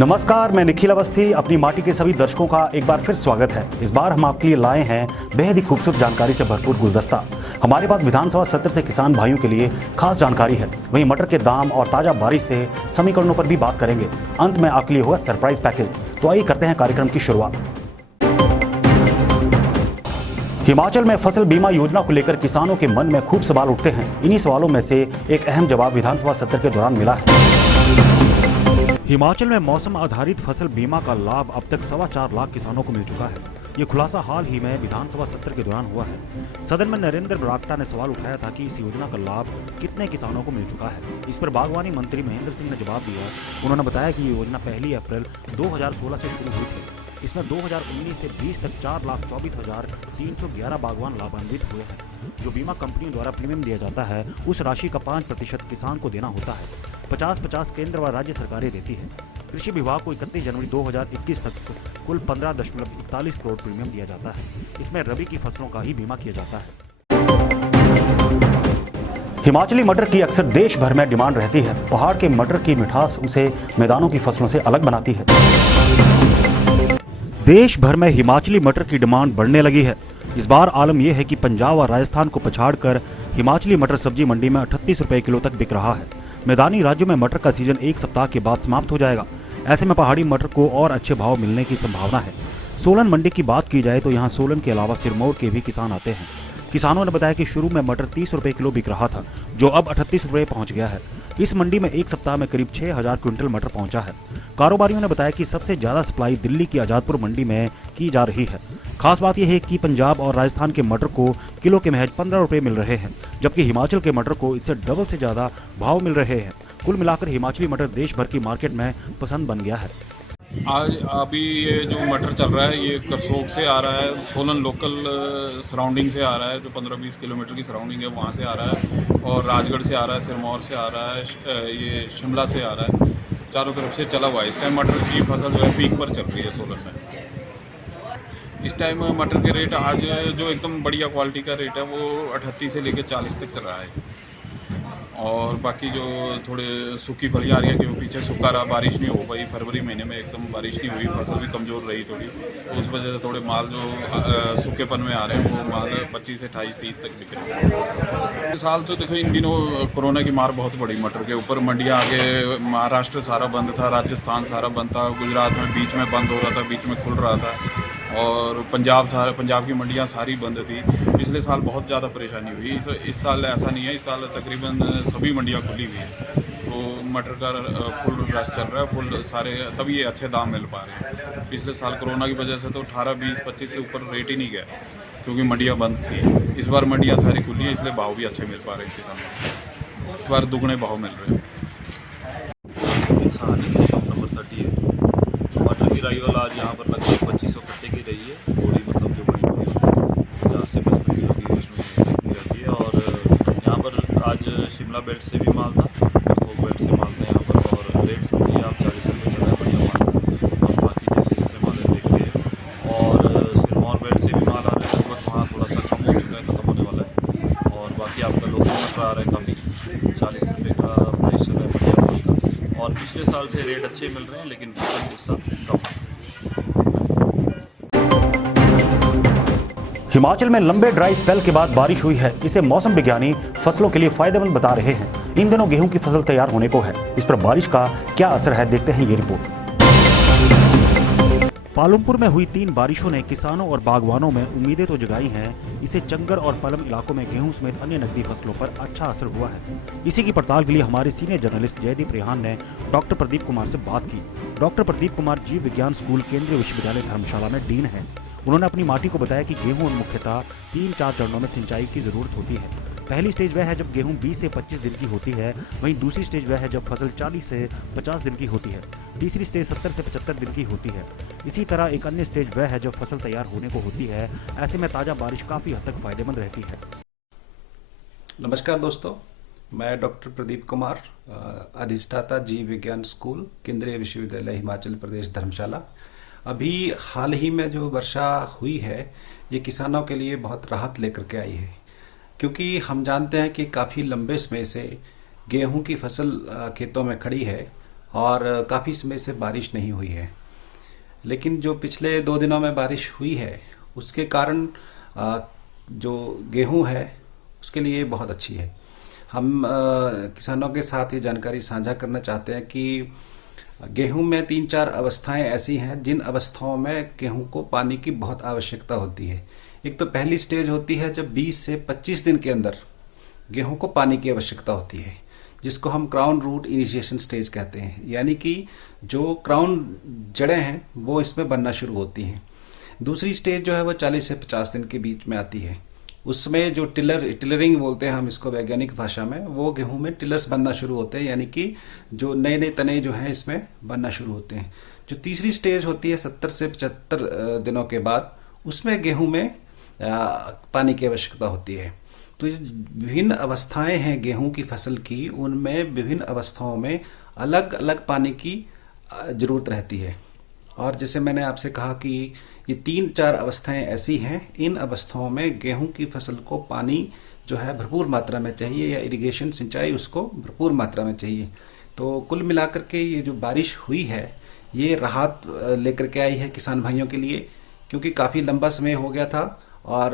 नमस्कार, मैं निखिल अवस्थी। अपनी माटी के सभी दर्शकों का एक बार फिर स्वागत है। इस बार हम आपके लिए लाए हैं बेहद ही खूबसूरत जानकारी से भरपूर गुलदस्ता। हमारे पास विधानसभा सत्र से किसान भाइयों के लिए खास जानकारी है। वहीं मटर के दाम और ताजा बारिश से समीकरणों पर भी बात करेंगे। अंत में आपके लिए होगा सरप्राइज पैकेज। तो आइए करते हैं कार्यक्रम की शुरुआत। हिमाचल में फसल बीमा योजना को लेकर किसानों के मन में खूब सवाल उठते हैं। इन्हीं सवालों में से एक अहम जवाब विधानसभा सत्र के दौरान मिला है। हिमाचल में मौसम आधारित फसल बीमा का लाभ अब तक 4.25 लाख किसानों को मिल चुका है। ये खुलासा हाल ही में विधानसभा सत्र के दौरान हुआ है। सदन में नरेंद्र बरागटा ने सवाल उठाया था कि इस योजना का लाभ कितने किसानों को मिल चुका है। इस पर बागवानी मंत्री महेंद्र सिंह ने जवाब दिया। उन्होंने बताया कि ये योजना 1 अप्रैल 2016 से शुरू हुई थी। इसमें 2019 से 20 तक 4,24,311 बागवान लाभान्वित हुए हैं। जो बीमा कंपनियों द्वारा प्रीमियम दिया जाता है, उस राशि का 5% किसान को देना होता है। 50-50 केंद्र व राज्य सरकारें देती है। कृषि विभाग को 31 जनवरी 2021 तक कुल 15.41 करोड़ प्रीमियम दिया जाता है। इसमें रबी की फसलों का ही बीमा किया जाता है। हिमाचली मटर की अक्सर देश भर में डिमांड रहती है। पहाड़ के मटर की मिठास उसे मैदानों की फसलों से अलग बनाती है। देश भर में हिमाचली मटर की डिमांड बढ़ने लगी है। इस बार आलम यह है कि पंजाब और राजस्थान को पछाड़कर हिमाचली मटर सब्जी मंडी में 38 रुपए किलो तक बिक रहा है। मैदानी राज्यों में मटर का सीजन एक सप्ताह के बाद समाप्त हो जाएगा। ऐसे में पहाड़ी मटर को और अच्छे भाव मिलने की संभावना है। सोलन मंडी की बात की जाए तो यहाँ सोलन के अलावा सिरमौर के भी किसान आते हैं। किसानों ने बताया कि शुरू में मटर 30 रुपए किलो बिक रहा था, जो अब 38 रुपए पहुंच गया है। इस मंडी में एक सप्ताह में करीब 6,000 क्विंटल मटर पहुंचा है। कारोबारियों ने बताया कि सबसे ज्यादा सप्लाई दिल्ली की आजादपुर मंडी में की जा रही है। खास बात यह है कि पंजाब और राजस्थान के मटर को किलो के महज 15 रुपए मिल रहे हैं, जबकि हिमाचल के मटर को इससे डबल से ज्यादा भाव मिल रहे हैं। कुल मिलाकर हिमाचली मटर देश भर की मार्केट में पसंद बन गया है। आज अभी ये जो मटर चल रहा है ये करसोग से आ रहा है, सोलन लोकल सराउंडिंग से आ रहा है, जो 15-20 किलोमीटर की सराउंडिंग है वहाँ से आ रहा है, और राजगढ़ से आ रहा है, सिरमौर से आ रहा है, ये शिमला से आ रहा है। चारों तरफ से चला हुआ है। इस टाइम मटर की फसल जो है पीक पर चल रही है सोलन में। इस टाइम मटर के रेट आज जो एकदम बढ़िया क्वालिटी का रेट है वो 38 से लेकर 40 तक चल रहा है। और बाकी जो थोड़े सूखी फलियाँ आ रही है कि वो पीछे सूखा रहा, बारिश नहीं हो पाई, फरवरी महीने में एकदम बारिश नहीं हुई, फसल भी कमज़ोर रही थोड़ी, तो उस वजह से थोड़े माल जो सूखेपन में आ रहे हैं वो माल 25 से 28-30 तक बिक रहे हैं। इस साल तो देखो इन दिनों कोरोना की मार बहुत बड़ी मटर के ऊपर। मंडियाँ आगे महाराष्ट्र सारा बंद था, राजस्थान सारा बंद था, गुजरात में बीच में बंद हो रहा था, बीच में खुल रहा था, और पंजाब की मंडियाँ सारी बंद थी। पिछले साल बहुत ज़्यादा परेशानी हुई। इस साल ऐसा नहीं है। इस साल तकरीबन सभी मंडियाँ खुली हुई हैं, तो मटर का फुल रश चल रहा है, फुल सारे, तभी ये अच्छे दाम मिल पा रहे हैं। पिछले साल कोरोना की वजह से तो 18, 20, 25 से ऊपर रेट ही नहीं गया, क्योंकि मंडियाँ बंद थी। इस बार मंडियाँ सारी खुली है, इसलिए भाव भी अच्छे मिल पा रहे हैं किसानों को। इस बार दुगने भाव मिल रहे हैं। नंबर 30 है। मटर की राई वाला आज यहाँ पर लगभग 2500 कट्टे की रही है। थोड़ी मतलब जो बड़ी बड़ी 50 से 55 किलो की उसमें रहती है। और यहाँ पर आज शिमला बेल्ट से भी माल था, वो बेल्ट से माल था यहाँ पर। और रेट समझिए आप 40 रुपये चल रहा है, बढ़िया माल। और बाकी जैसे जैसे माल देखते हैं, और सिरमौर बेल्ट से भी माल आ रहा है, लगभग वहाँ थोड़ा सा कम हो चुका है, खत्म होने वाला है। और बाकी आपका लोकल मटर आ रहा है काफ़ी, 40 रुपये का प्राइस चल रहा है बढ़िया माल का। और पिछले साल से रेट अच्छे मिल रहे हैं, लेकिन फसल इस साल कम है। हिमाचल में लंबे ड्राई स्पेल के बाद बारिश हुई है। इसे मौसम विज्ञानी फसलों के लिए फायदेमंद बता रहे हैं। इन दिनों गेहूं की फसल तैयार होने को है। इस पर बारिश का क्या असर है, देखते हैं ये रिपोर्ट। पालमपुर में हुई 3 बारिशों ने किसानों और बागवानों में उम्मीदें तो जगाई हैं। इसे चंगर और पलम इलाकों में गेहूं समेत अन्य नकदी फसलों पर अच्छा असर हुआ है। इसी की पड़ताल के लिए हमारे सीनियर जर्नलिस्ट जयदीप रेहान ने डॉक्टर प्रदीप कुमार से बात की। डॉक्टर प्रदीप कुमार जीव विज्ञान स्कूल केंद्रीय विश्वविद्यालय धर्मशाला में डीन है। उन्होंने अपनी माटी को बताया कि गेहूं मुख्यतः 3-4 चरणों में सिंचाई की जरूरत होती है। पहली स्टेज वह है जब गेहूं 20 से 25 दिन की होती है। वहीं दूसरी स्टेज वह है जब फसल 40 से 50 दिन की होती है। तीसरी स्टेज 70 से 75 दिन की होती है। इसी तरह एक अन्य स्टेज वह है जब फसल तैयार होने को होती है। ऐसे में ताजा बारिश काफी हद तक फायदेमंद रहती है। नमस्कार दोस्तों, मैं डॉक्टर प्रदीप कुमार, अधिष्ठाता जीव विज्ञान स्कूल केंद्रीय विश्वविद्यालय हिमाचल प्रदेश धर्मशाला। अभी हाल ही में जो वर्षा हुई है ये किसानों के लिए बहुत राहत लेकर के आई है, क्योंकि हम जानते हैं कि काफ़ी लंबे समय से गेहूं की फसल खेतों में खड़ी है और काफ़ी समय से बारिश नहीं हुई है। लेकिन जो पिछले 2 दिनों में बारिश हुई है उसके कारण जो गेहूं है उसके लिए बहुत अच्छी है। हम किसानों के साथ ये जानकारी साझा करना चाहते हैं कि गेहूं में 3-4 अवस्थाएं ऐसी हैं जिन अवस्थाओं में गेहूं को पानी की बहुत आवश्यकता होती है। एक तो पहली स्टेज होती है जब 20 से 25 दिन के अंदर गेहूं को पानी की आवश्यकता होती है, जिसको हम क्राउन रूट इनिशिएशन स्टेज कहते हैं, यानी कि जो क्राउन जड़ें हैं वो इसमें बनना शुरू होती हैं। दूसरी स्टेज जो है वो 40 से 50 दिन के बीच में आती है। उसमें जो टिलरिंग बोलते हैं हम इसको वैज्ञानिक भाषा में, वो गेहूं में टिलर्स बनना शुरू होते हैं, यानी कि जो नए नए तने जो हैं इसमें बनना शुरू होते हैं। जो तीसरी स्टेज होती है 70 से 75 दिनों के बाद, उसमें गेहूं में पानी की आवश्यकता होती है। तो ये विभिन्न अवस्थाएं हैं गेहूं की फसल की, उनमें विभिन्न अवस्थाओं में अलग अलग पानी की जरूरत रहती है। और जैसे मैंने आपसे कहा कि ये 3-4 अवस्थाएं ऐसी हैं, इन अवस्थाओं में गेहूं की फसल को पानी जो है भरपूर मात्रा में चाहिए, या इरिगेशन सिंचाई उसको भरपूर मात्रा में चाहिए। तो कुल मिलाकर के ये जो बारिश हुई है ये राहत लेकर के आई है किसान भाइयों के लिए, क्योंकि काफ़ी लंबा समय हो गया था और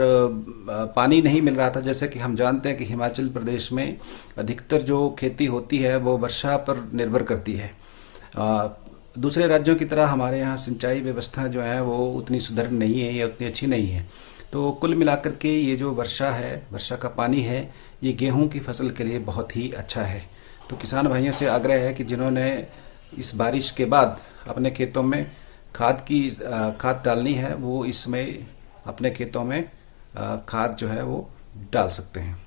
पानी नहीं मिल रहा था। जैसे कि हम जानते हैं कि हिमाचल प्रदेश में अधिकतर जो खेती होती है वो वर्षा पर निर्भर करती है। दूसरे राज्यों की तरह हमारे यहाँ सिंचाई व्यवस्था जो है वो उतनी सुदृढ़ नहीं है या उतनी अच्छी नहीं है। तो कुल मिलाकर के ये जो वर्षा है, वर्षा का पानी है, ये गेहूं की फसल के लिए बहुत ही अच्छा है। तो किसान भाइयों से आग्रह है कि जिन्होंने इस बारिश के बाद अपने खेतों में खाद डालनी है वो इसमें अपने खेतों में खाद जो है वो डाल सकते हैं।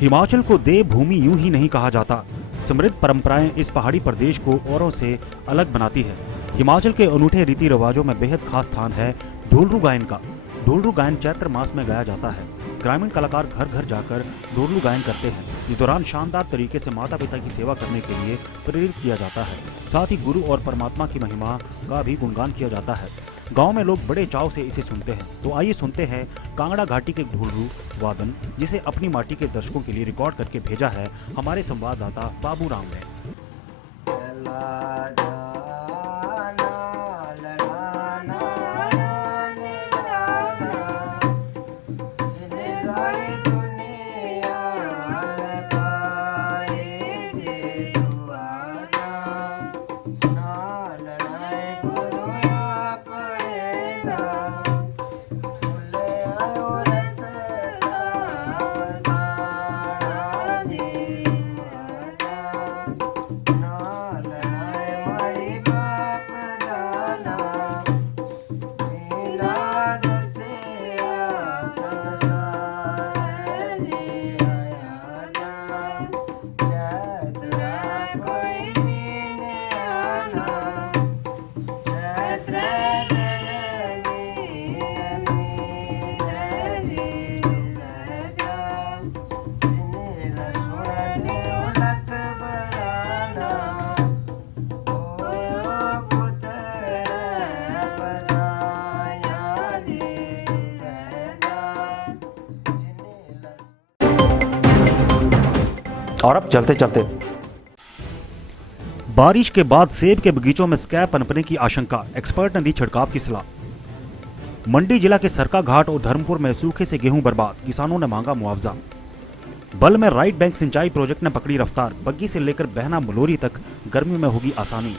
हिमाचल को देवभूमि यूं ही नहीं कहा जाता। समृद्ध परंपराएं इस पहाड़ी प्रदेश को औरों से अलग बनाती है। हिमाचल के अनूठे रीति रिवाजों में बेहद खास स्थान है ढोलरू गायन का। ढोलरू गायन चैत्र मास में गाया जाता है। ग्रामीण कलाकार घर घर जाकर ढोलरू गायन करते हैं। इस दौरान शानदार तरीके से माता पिता की सेवा करने के लिए प्रेरित किया जाता है। साथ ही गुरु और परमात्मा की महिमा का भी गुणगान किया जाता है। गांव में लोग बड़े चाव से इसे सुनते हैं। तो आइए सुनते हैं कांगड़ा घाटी के ढोलरू वादन, जिसे अपनी माटी के दर्शकों के लिए रिकॉर्ड करके भेजा है हमारे संवाददाता बाबू राम ने। और अब चलते चलते बारिश के बाद सेब के बगीचों में स्कैब पनपने की आशंका, एक्सपर्ट ने दी छिड़काव की सलाह। मंडी जिला के सरका घाट और धर्मपुर में सूखे से गेहूं बर्बाद, किसानों ने मांगा मुआवजा। बल में राइट बैंक सिंचाई प्रोजेक्ट ने पकड़ी रफ्तार, बग्गी से लेकर बहना मलोरी तक गर्मी में होगी आसानी।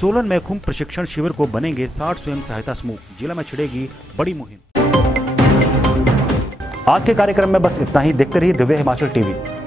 सोलन में खुम्ब प्रशिक्षण शिविर को बनेंगे 60 स्वयं सहायता समूह, जिला में छिड़ेगी बड़ी मुहिम। आज के कार्यक्रम में बस इतना ही। देखते रहिए दिव्य हिमाचल टीवी।